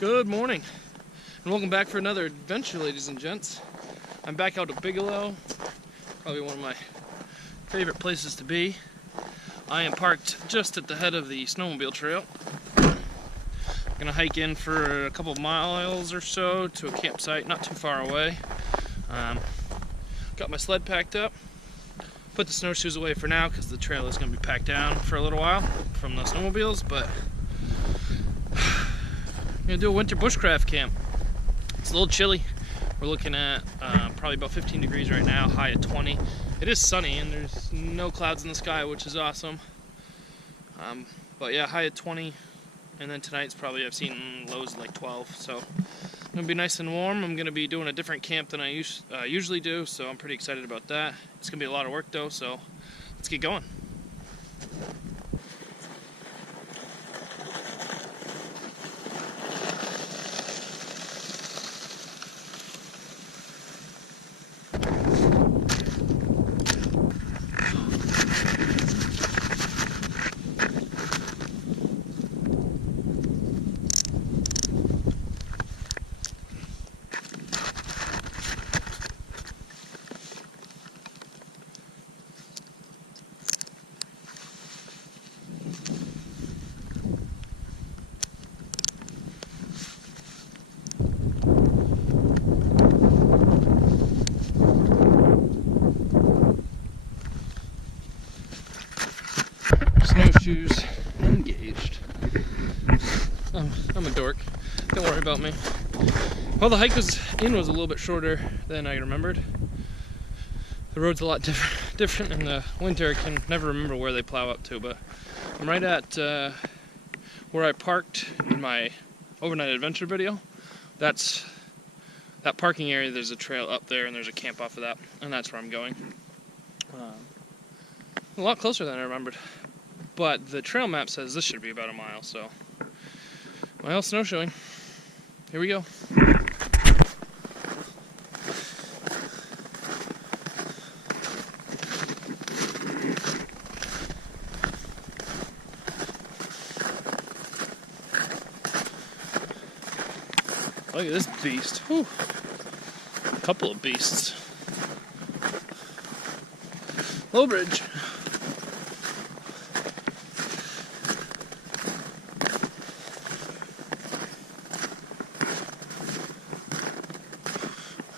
Good morning, and welcome back for another adventure, ladies and gents. I'm back out at Bigelow, probably one of my favorite places to be. I am parked just at the head of the snowmobile trail. I'm gonna hike in for a couple miles or so to a campsite not too far away. Got my sled packed up, put the snowshoes away for now because the trail is gonna be packed down for a little while from the snowmobiles, but I'm gonna do a winter bushcraft camp. It's a little chilly. We're looking at probably about 15 degrees right now, high at 20. It is sunny and there's no clouds in the sky, which is awesome. But yeah, high at 20, and then tonight's probably, I've seen lows like 12, so it's gonna be nice and warm. I'm gonna be doing a different camp than I usually do, so I'm pretty excited about that. It's gonna be a lot of work though, so let's get going. Snowshoes engaged. I'm a dork. Don't worry about me. Well, the hike was a little bit shorter than I remembered. The road's a lot different in the winter. I can never remember where they plow up to, but I'm right at where I parked in my overnight adventure video. That parking area, there's a trail up there and there's a camp off of that, and that's where I'm going. A lot closer than I remembered. But the trail map says this should be about a mile, so mile snowshoeing. Here we go. Look at this beast. Whew. A couple of beasts. Low bridge.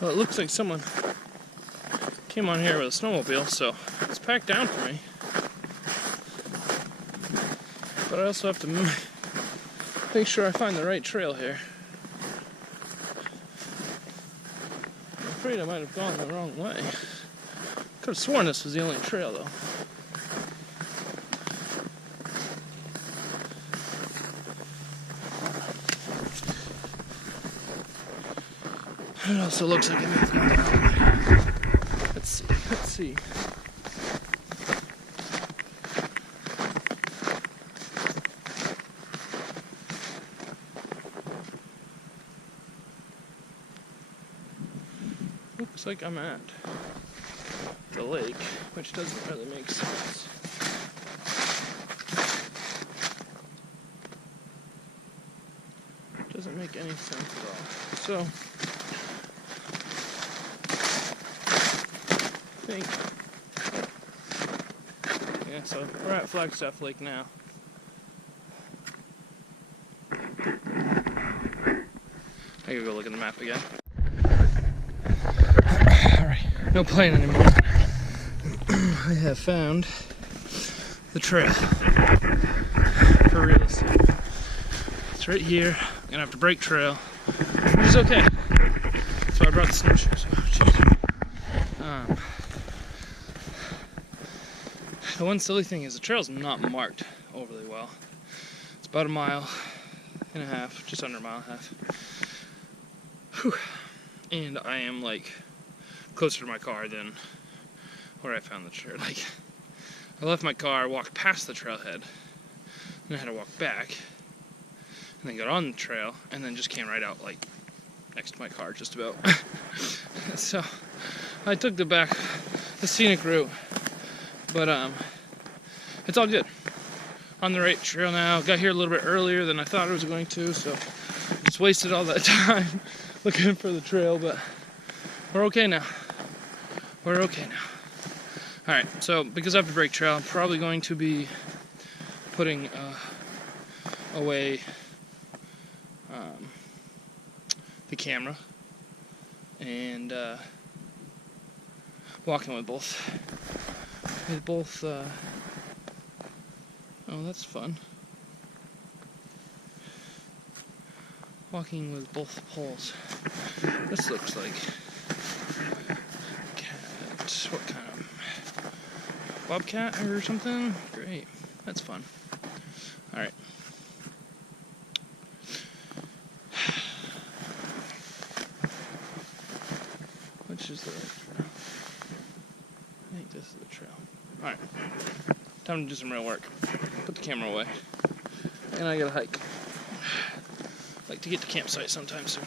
Well, it looks like someone came on here with a snowmobile, so it's packed down for me. But I also have to make sure I find the right trail here. I'm afraid I might have gone the wrong way. Could have sworn this was the only trail, though. It also looks like it may have gone the wrong way. Let's see. Looks like I'm at the lake, which doesn't really make sense. Doesn't make any sense at all. So yeah, so we're at Flagstaff Lake now. I gotta go look at the map again. Alright, no plane anymore. I have found the trail for real estate. It's right here. I'm gonna have to break trail, which is okay. So I brought the snowshoes. Oh, jeez. The one silly thing is the trail's not marked overly well. It's about a mile and a half, just under a mile and a half. Whew. And I am like closer to my car than where I found the trail. Like, I left my car, walked past the trailhead, and I had to walk back, and then got on the trail, and then just came right out like next to my car, just about. So I took the scenic route, but it's all good. On the right trail now. Got here a little bit earlier than I thought I was going to, so Just wasted all that time looking for the trail, but we're okay now. We're okay now. Alright, so because I have to break trail, I'm probably going to be putting away the camera and walking with both. Oh, that's fun. Walking with both poles. This looks like cat. What kind of bobcat or something? Great. That's fun. Alright. Which is the right trail? I think this is the trail. Alright. Time to do some real work. Put the camera away. And I gotta hike. Like to get to campsite sometime soon.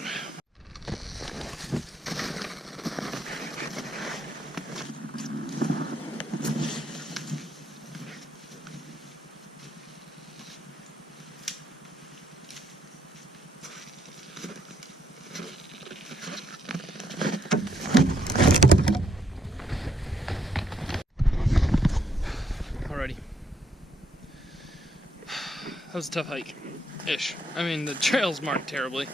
Alrighty. That was a tough hike-ish. I mean, the trail's marked terribly.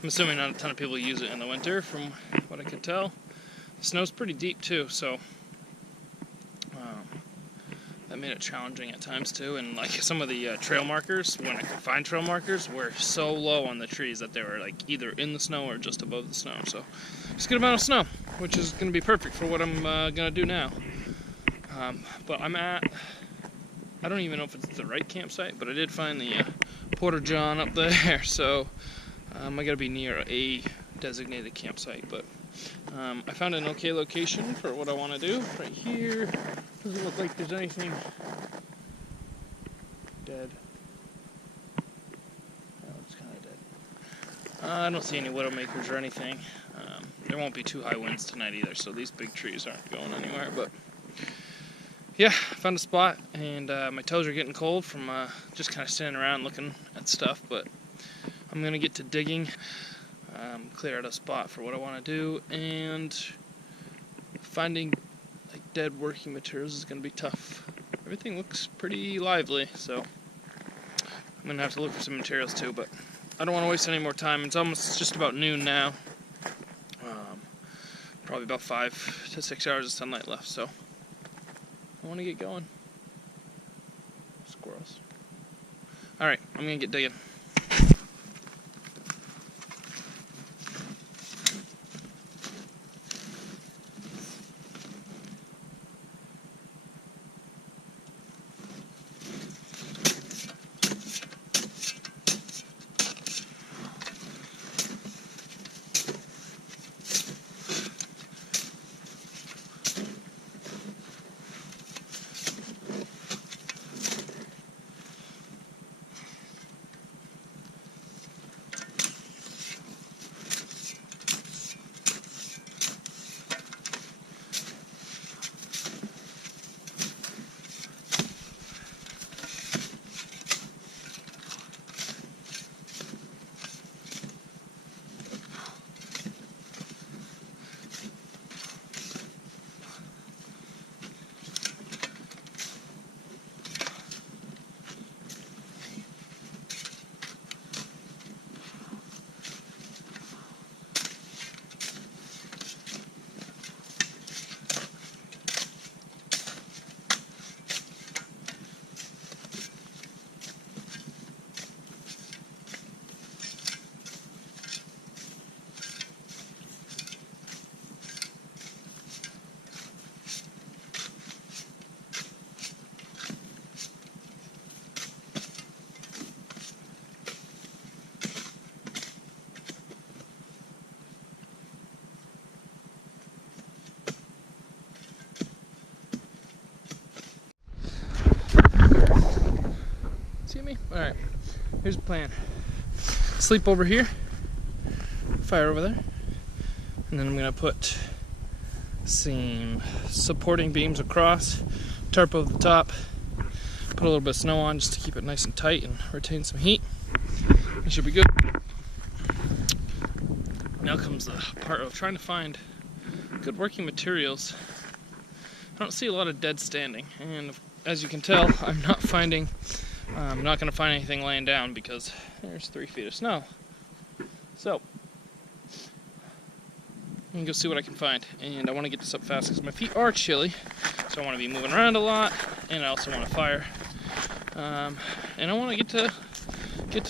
I'm assuming not a ton of people use it in the winter, from what I could tell. The snow's pretty deep too, so that made it challenging at times too. And like some of the trail markers, when I could find trail markers, were so low on the trees that they were like either in the snow or just above the snow. So it's a good amount of snow, which is going to be perfect for what I'm going to do now. But I'm at, I don't even know if it's the right campsite, but I did find the Porta John up there, so I gotta be near a designated campsite. But I found an okay location for what I want to do. Right here, doesn't look like there's anything dead. Oh, it's kind of dead. I don't see any widowmakers or anything. There won't be too high winds tonight either, so these big trees aren't going anywhere. But yeah, I found a spot, and my toes are getting cold from just kind of standing around looking at stuff, but I'm going to get to digging, clear out a spot for what I want to do, and finding like dead working materials is going to be tough. Everything looks pretty lively, so I'm going to have to look for some materials too, but I don't want to waste any more time. It's almost just about noon now, probably about 5 to 6 hours of sunlight left, so I want to get going. Squirrels. Alright, I'm going to get digging. See me? Alright, here's the plan. Sleep over here, fire over there, and then I'm going to put some supporting beams across, tarp over the top, put a little bit of snow on just to keep it nice and tight and retain some heat. It should be good. Now comes the part of trying to find good working materials. I don't see a lot of dead standing, and as you can tell, I'm not going to find anything laying down because there's 3 feet of snow. So, I'm going to go see what I can find, and I want to get this up fast because my feet are chilly, so I want to be moving around a lot, and I also want to fire. And I want to get to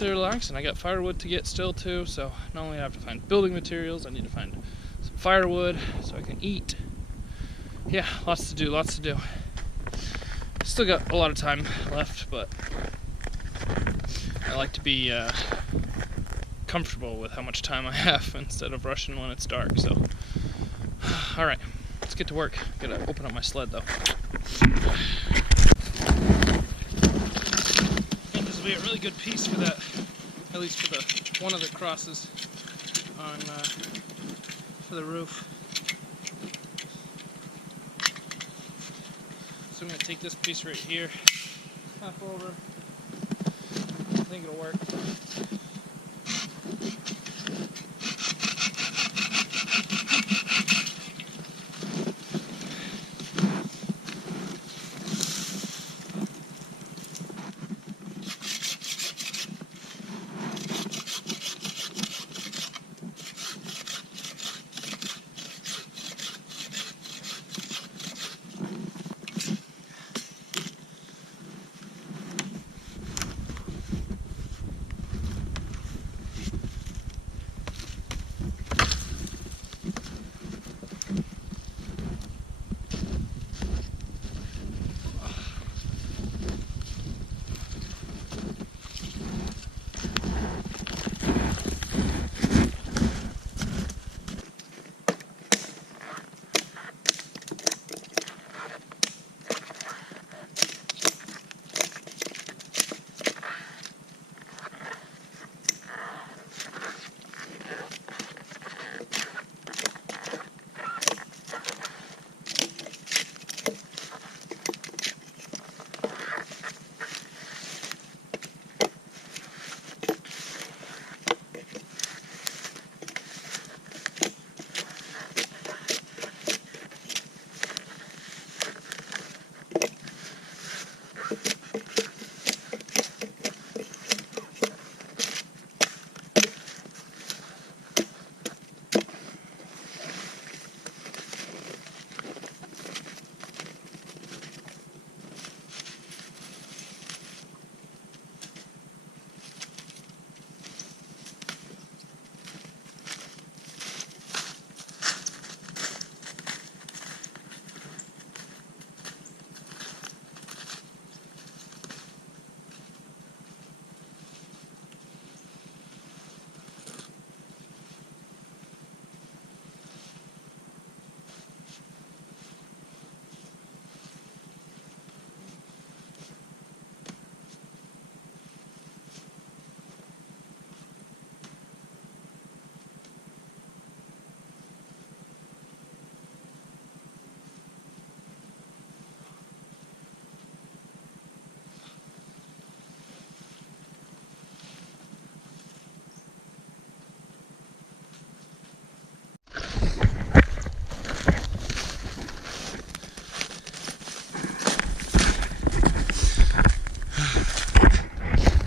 relaxing. I got firewood to get still too, so not only do I have to find building materials, I need to find some firewood so I can eat. Yeah, lots to do. Still got a lot of time left, but I like to be comfortable with how much time I have instead of rushing when it's dark. So, alright, let's get to work. Gotta open up my sled though. This will be a really good piece for that, at least for the one of the crosses on for the roof. So I'm going to take this piece right here, half over. I think it'll work.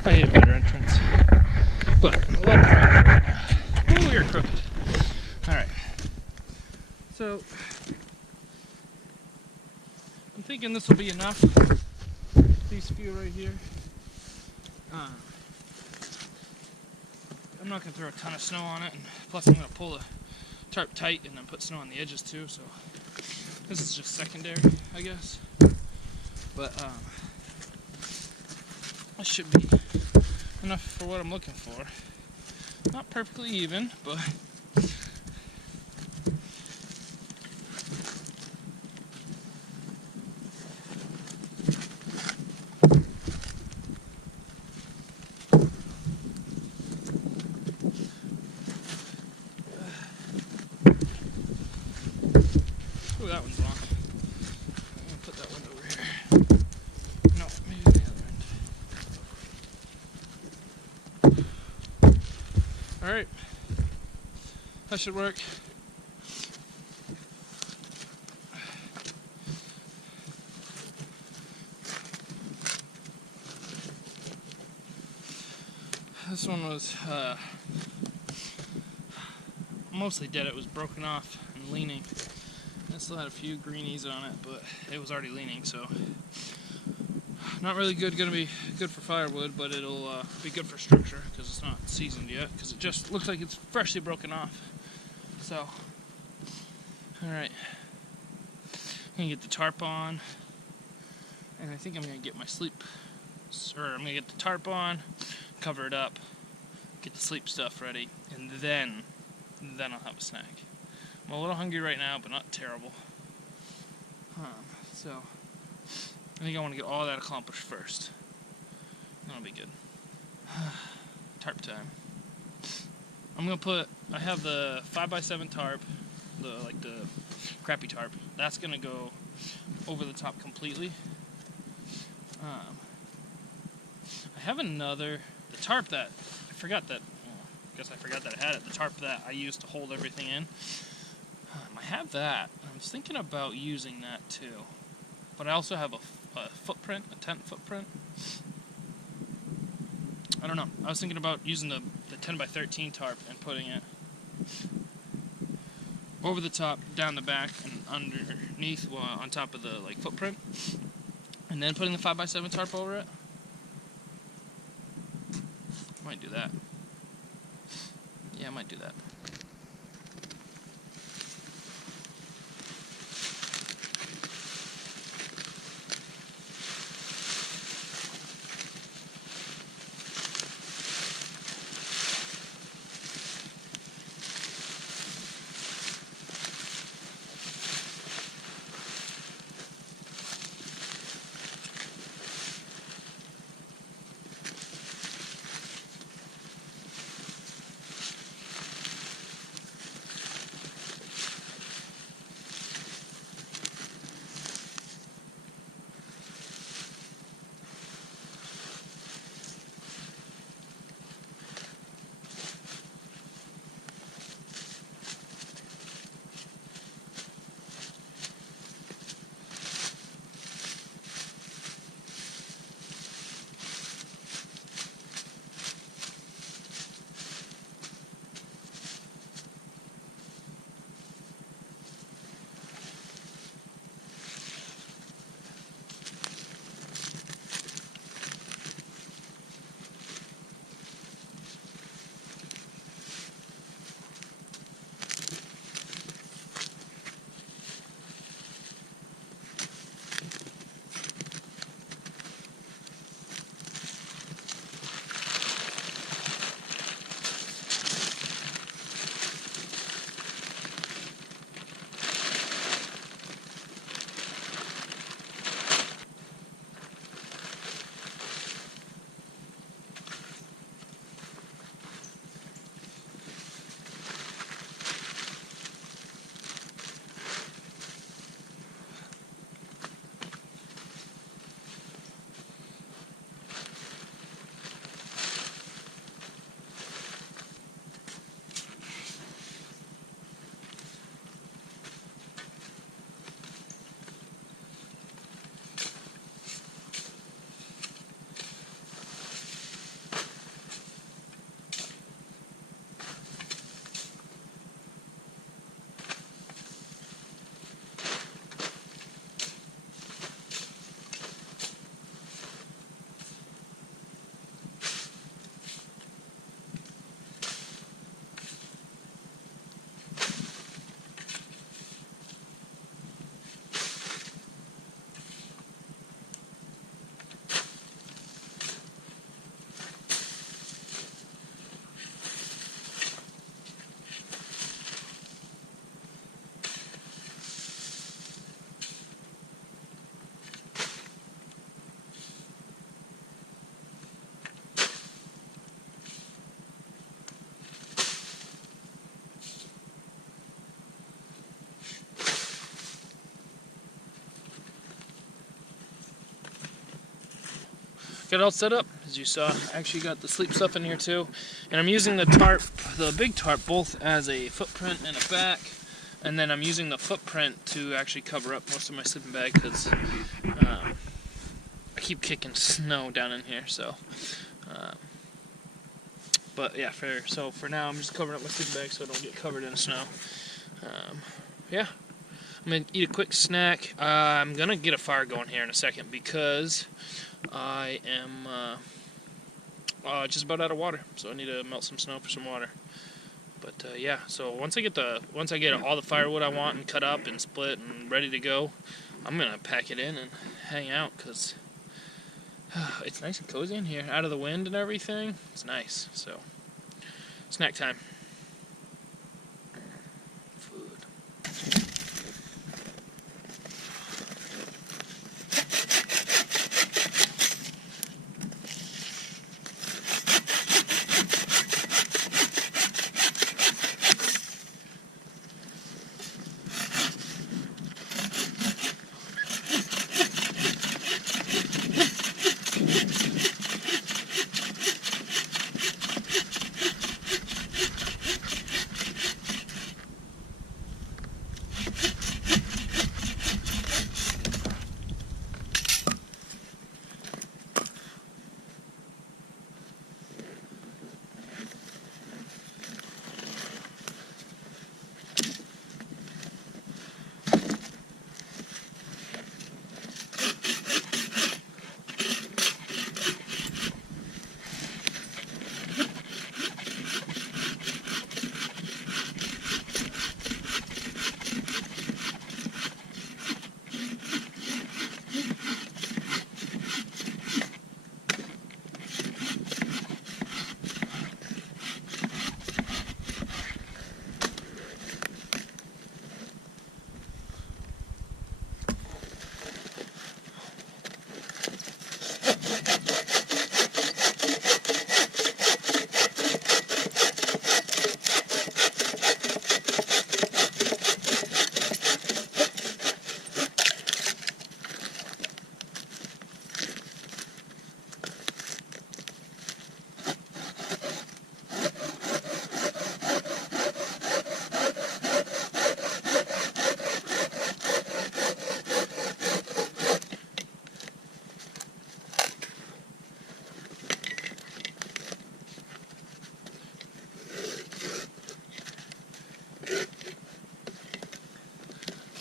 I need a better entrance. But oh, you're crooked. Alright. So I'm thinking this will be enough. These few right here. I'm not going to throw a ton of snow on it, and plus I'm going to pull the tarp tight and then put snow on the edges too, so this is just secondary, I guess. But that should be enough for what I'm looking for. Not perfectly even, but oh, that one's long. I'm gonna put that one over here. No, maybe the other end. Alright. That should work. This one was mostly dead. It was broken off and leaning. I still had a few greenies on it, but it was already leaning, so not really good. Gonna be good for firewood, but it'll be good for structure because it's not seasoned yet, because it just looks like it's freshly broken off. So, alright. I'm gonna get the tarp on, and I think I'm gonna get my I'm gonna get the tarp on, cover it up, get the sleep stuff ready, and then I'll have a snack. I'm a little hungry right now, but not terrible. So, I think I want to get all that accomplished first. That'll be good. Tarp time. I have the 5x7 tarp, the crappy tarp. That's gonna go over the top completely. I have the tarp that, I forgot that I had it, the tarp that I used to hold everything in. I have that. I was thinking about using that too. But I also have a footprint, a tent footprint. I don't know. I was thinking about using the 10x13 tarp and putting it over the top, down the back, and underneath, on top of the footprint, and then putting the 5x7 tarp over it. Might do that. Yeah, I might do that. Got it all set up. as you saw. I actually got the sleep stuff in here too. And I'm using the tarp, the big tarp, both as a footprint and a back. And then I'm using the footprint to actually cover up most of my sleeping bag because I keep kicking snow down in here. So, but yeah, for now I'm just covering up my sleeping bag so I don't get covered in snow. Yeah, I'm gonna eat a quick snack. I'm gonna get a fire going here in a second because I am just about out of water, so I need to melt some snow for some water. But yeah, so once I get all the firewood I want and cut up and split and ready to go, I'm gonna pack it in and hang out because it's nice and cozy in here, out of the wind and everything. It's nice. So snack time.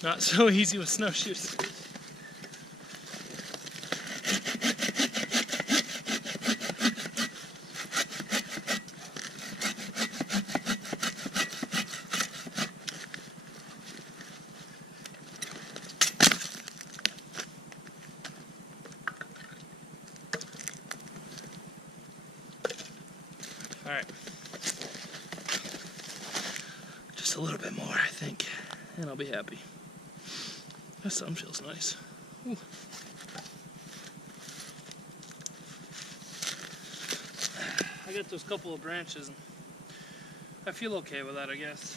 Not so easy with snowshoes. All right. Just a little bit more, I think, and I'll be happy. That sun feels nice. Ooh. I got those couple of branches, and I feel okay with that, I guess.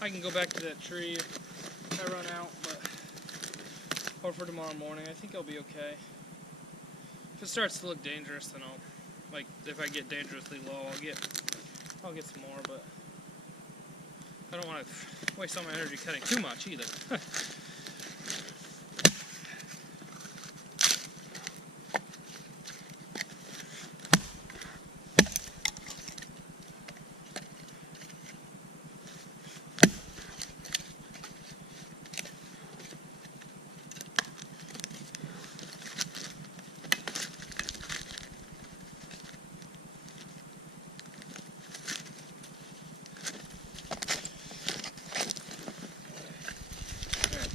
I can go back to that tree if I run out, but or for tomorrow morning, I think I'll be okay. If it starts to look dangerous, then if I get dangerously low, I'll get some more, but I don't want to waste all my energy cutting too much either.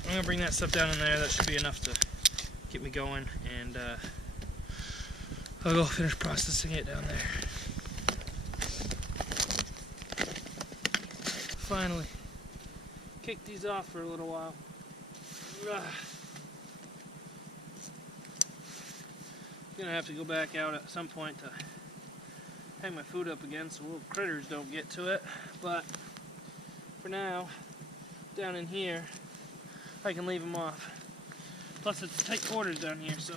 I'm gonna bring that stuff down in there. That should be enough to get me going, and I'll go finish processing it down there. Finally, kick these off for a little while. Gonna have to go back out at some point to hang my food up again so little critters don't get to it, but for now, down in here, I can leave them off. Plus it's tight quarters down here, so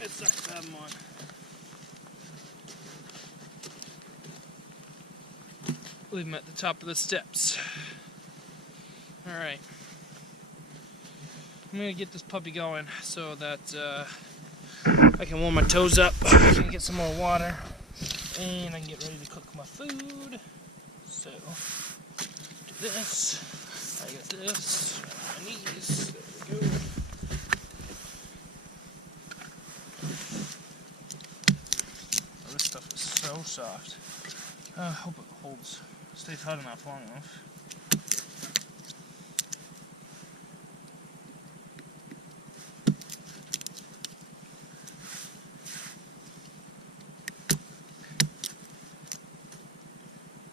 it sucks to have them on. Leave them at the top of the steps. Alright. I'm gonna get this puppy going so that I can warm my toes up, I can get some more water, and I can get ready to cook my food. So, do this. I got this. My knees. There we go. Oh, this stuff is so soft. I hope it holds, stays hot enough long enough.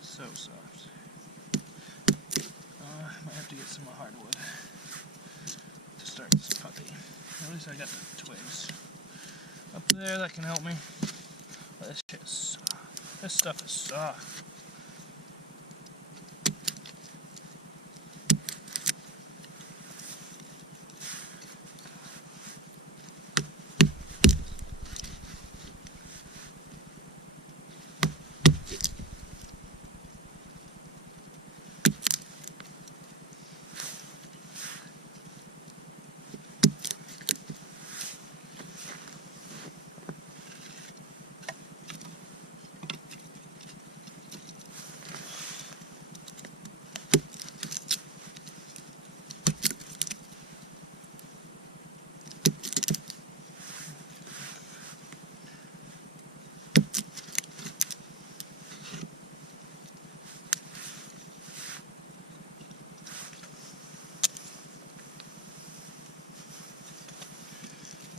So soft. I might have to get some more hardwood to start this puppy. At least I got the twigs up there that can help me. But this shit is soft. This stuff is soft.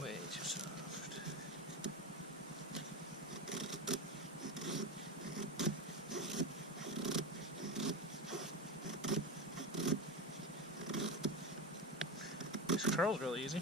Way too soft. This curl's really easy.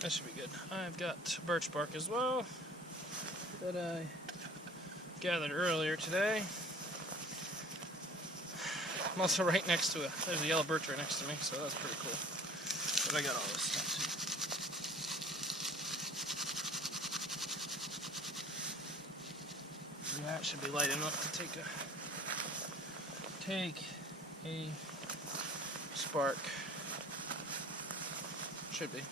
That should be good. I've got birch bark as well that I gathered earlier today. I'm also right next to there's a yellow birch right next to me, so that's pretty cool. But I got all this stuff too. That should be light enough to take a spark. Should be.